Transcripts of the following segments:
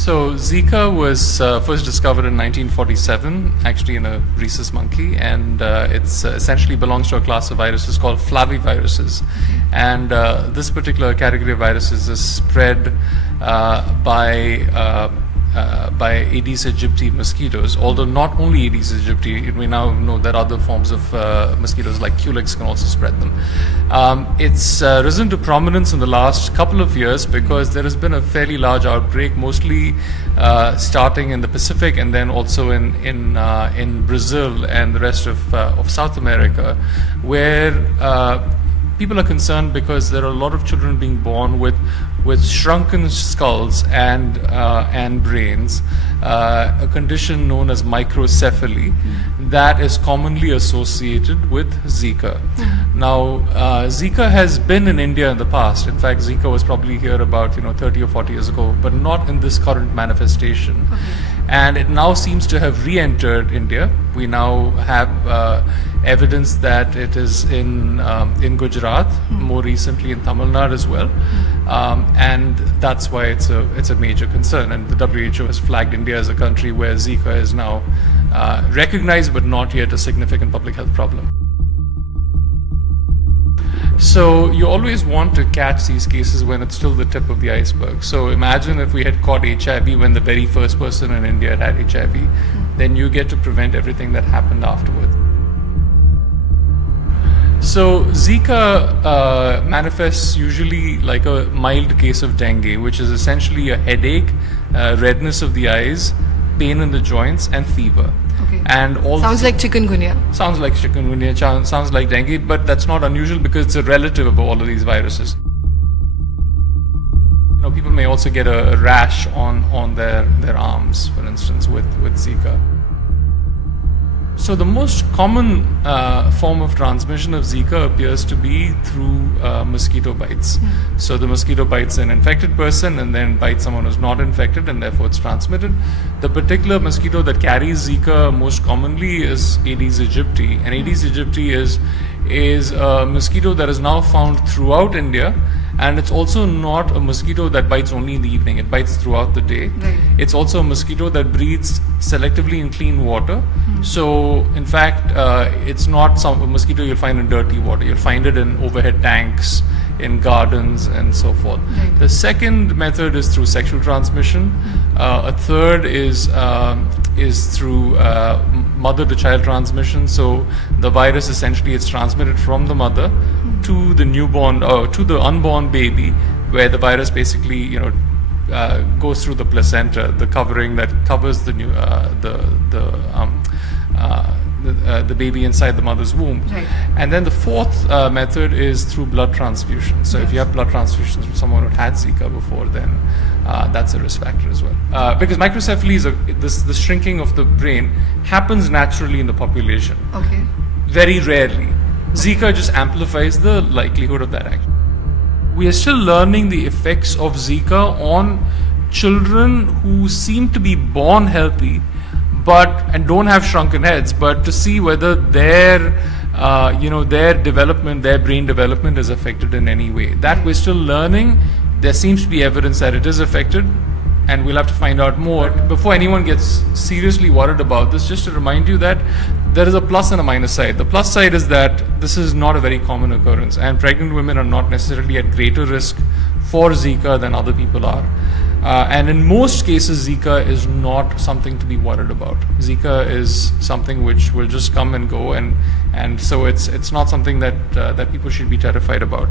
So Zika was first discovered in 1947, actually in a rhesus monkey, and it's essentially belongs to a class of viruses called flaviviruses. And this particular category of viruses is spread by Aedes aegypti mosquitoes, although not only Aedes aegypti, we now know that other forms of mosquitoes like Culex can also spread them. It's risen to prominence in the last couple of years because there has been a fairly large outbreak, mostly starting in the Pacific and then also in Brazil and the rest of South America, where people are concerned because there are a lot of children being born with shrunken skulls and brains, a condition known as microcephaly that is commonly associated with Zika. Now, Zika has been in India in the past. In fact, Zika was probably here about 30 or 40 years ago, but not in this current manifestation. And it now seems to have re-entered India. We now have evidence that it is in Gujarat, more recently in Tamil Nadu as well, and that's why it's a major concern. And the WHO has flagged India as a country where Zika is now recognized, but not yet a significant public health problem. So you always want to catch these cases when it's still the tip of the iceberg. So imagine if we had caught HIV when the very first person in India had HIV, then you get to prevent everything that happened afterwards. So Zika manifests usually like a mild case of dengue, which is essentially a headache, redness of the eyes, pain in the joints, and fever. Okay. And all sounds like chikungunya. Sounds like chikungunya, sounds like dengue, but that's not unusual because it's a relative of all of these viruses. People may also get a rash on their arms, for instance, with Zika. So the most common form of transmission of Zika appears to be through mosquito bites. So the mosquito bites an infected person and then bites someone who's not infected, and therefore it's transmitted. The particular mosquito that carries Zika most commonly is Aedes aegypti, and Aedes aegypti is a mosquito that is now found throughout India. And it's also not a mosquito that bites only in the evening. It bites throughout the day. Right. It's also a mosquito that breathes selectively in clean water. So, in fact, it's not a mosquito you'll find in dirty water. You'll find it in overhead tanks, in gardens, and so forth. Right. The second method is through sexual transmission. A third is through mother-to-child transmission. So, the virus essentially is transmitted from the mother to the newborn, to the unborn baby, where the virus basically, goes through the placenta, the covering that covers the baby inside the mother's womb. Right. And then the fourth method is through blood transfusion. So if you have blood transfusions from someone who had Zika before, then that's a risk factor as well. Because microcephaly is the shrinking of the brain happens naturally in the population. Okay. Very rarely. Zika just amplifies the likelihood of that action. We are still learning the effects of Zika on children who seem to be born healthy and don't have shrunken heads, but to see whether their development, their brain development is affected in any way. That we're still learning. There seems to be evidence that it is affected, and we'll have to find out more. Before anyone gets seriously worried about this, just to remind you that there is a plus and a minus side. The plus side is that this is not a very common occurrence, and pregnant women are not necessarily at greater risk for Zika than other people are. And in most cases, Zika is not something to be worried about. Zika is something which will just come and go, and so it's not something that people should be terrified about.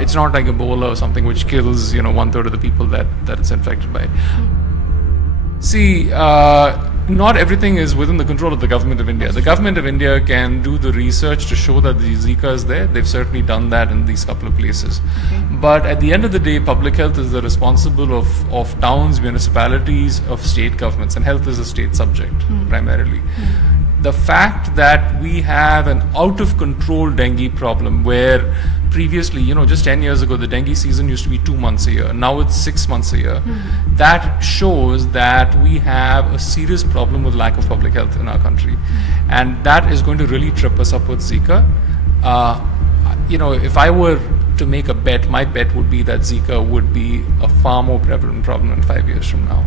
It's not like Ebola or something which kills 1/3 of the people that it's infected by. See, not everything is within the control of the government of India. The government of India can do the research to show that the Zika is there. They've certainly done that in these couple of places. Okay. But at the end of the day, public health is the responsible of towns, municipalities, of state governments, and health is a state subject primarily. The fact that we have an out-of-control dengue problem where previously, just 10 years ago, the dengue season used to be 2 months a year. Now it's 6 months a year. That shows that we have a serious problem with lack of public health in our country. And that is going to really trip us up with Zika. If I were to make a bet, my bet would be that Zika would be a far more prevalent problem in 5 years from now.